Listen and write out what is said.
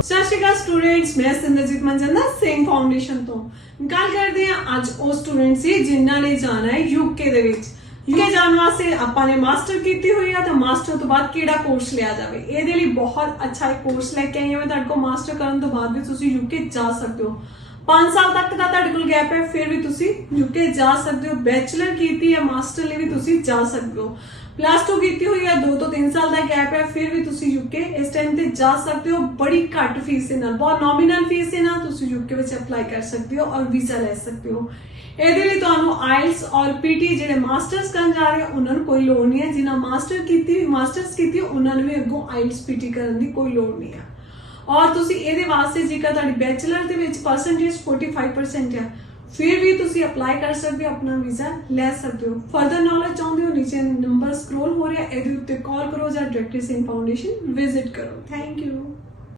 ਸਤਿ ਸ਼੍ਰੀ ਅਕਾਲ ਸਟੂਡੈਂਟਸ, ਮੈਂ ਸਿੰਦਰਜੀਤ ਮੰਜੰਦਾ ਸਿੰਘ ਫਾਊਂਡੇਸ਼ਨ ਤੋਂ ਗੱਲ ਕਰਦੇ ਹਾਂ ਅੱਜ ਉਹ ਸਟੂਡੈਂਟਸ ਸੀ ਜਿਨ੍ਹਾਂ ਨੇ ਜਾਣਾ ਹੈ ਯੂਕੇ ਦੇ ਵਿੱਚ। ਯੂਕੇ ਜਾਣ ਵਾਸਤੇ ਆਪਾਂ ਨੇ ਮਾਸਟਰ ਕੀਤੀ ਹੋਈ ਆ ਤਾਂ ਮਾਸਟਰ ਤੋਂ ਬਾਅਦ ਕਿਹੜਾ ਕੋਰਸ ਲਿਆ ਜਾਵੇ, ਇਹਦੇ ਲਈ ਬਹੁਤ ਅੱਛਾ ਇੱਕ ਕੋਰਸ ਲੈ ਕੇ ਆਈ ਹਾਂ ਮੈਂ ਤੁਹਾਡੇ ਕੋਲ। ਮਾਸਟਰ ਕਰਨ ਤੋਂ ਬਾਅਦ ਵੀ ਤੁਸੀਂ ਯੂਕੇ ਜਾ ਸਕਦੇ ਹੋ। 5 ਸਾਲ ਤੱਕ ਦਾ ਤੁਹਾਡੇ ਕੋਲ ਗੈਪ ਹੈ, ਫਿਰ ਵੀ ਤੁਸੀਂ ਯੂਕੇ ਜਾ ਸਕਦੇ ਹੋ। ਬੈਚਲਰ ਕੀਤੀ ਹੈ, ਮਾਸਟਰ ਲਈ ਵੀ ਤੁਸੀਂ ਜਾ ਸਕਦੇ ਹੋ। +2 ਕੀਤੀ ਹੋਈ ਹੈ, 2 ਤੋਂ 3 ਸਾਲ ਦਾ ਗੈਪ ਹੈ, ਫਿਰ ਵੀ ਤੁਸੀਂ ਯੂਕੇ ਇਸ ਟਾਈਮ ਤੇ ਜਾ ਸਕਦੇ ਹੋ। ਬੜੀ ਘੱਟ ਫੀਸ ਦੇ ਨਾਲ, ਬਹੁਤ ਨੋਮੀਨਲ ਫੀਸ ਦੇ ਨਾਲ ਤੁਸੀਂ ਯੂਕੇ ਵਿੱਚ ਅਪਲਾਈ ਕਰ ਸਕਦੇ ਹੋ ਔਰ ਵੀਜ਼ਾ ਲੈ ਸਕਦੇ ਹੋ। ਇਹਦੇ ਲਈ ਤੁਹਾਨੂੰ ਆਇਲਸ ਔਰ ਪੀਟੀ ਜਿਹੜੇ ਮਾਸਟਰਸ ਕਰਨ ਜਾ ਰਹੇ ਉਹਨਾਂ ਨੂੰ ਕੋਈ ਲੋੜ ਨਹੀਂ ਹੈ। ਜਿਨ੍ਹਾਂ ਮਾਸਟਰਸ ਕੀਤੀ ਉਹਨਾਂ ਨੂੰ ਵੀ ਅੱਗੋਂ ਆਇਲਸ ਪੀਟੀ ਕਰਨ ਦੀ ਕੋਈ ਲੋੜ ਨਹੀਂ ਹੈ। ਔਰ ਤੁਸੀਂ ਇਹਦੇ ਵਾਸਤੇ ਜੇਕਰ ਤੁਹਾਡੀ ਬੈਚਲਰ ਦੇ ਵਿੱਚ ਪਰਸੈਂਟੇਜ 45% ਹੈ, ਫਿਰ ਵੀ ਤੁਸੀਂ ਅਪਲਾਈ ਕਰ ਸਕਦੇ ਹੋ, ਆਪਣਾ ਵੀਜ਼ਾ ਲੈ ਸਕਦੇ ਹੋ। ਫਰਦਰ ਨੌਲੇਜ ਚਾਹੁੰਦੇ ਹੋ, ਨੀਚੇ ਨੰਬਰ ਸਕਰੋਲ ਹੋ ਰਿਹਾ, ਇਹਦੇ ਉੱਤੇ ਕਾਲ ਕਰੋ ਜਾਂ ਡਾਇਰੈਕਟਲੀ ਸਿੰਘ ਫਾਊਂਡੇਸ਼ਨ ਵਿਜ਼ਿਟ ਕਰੋ। Thank you.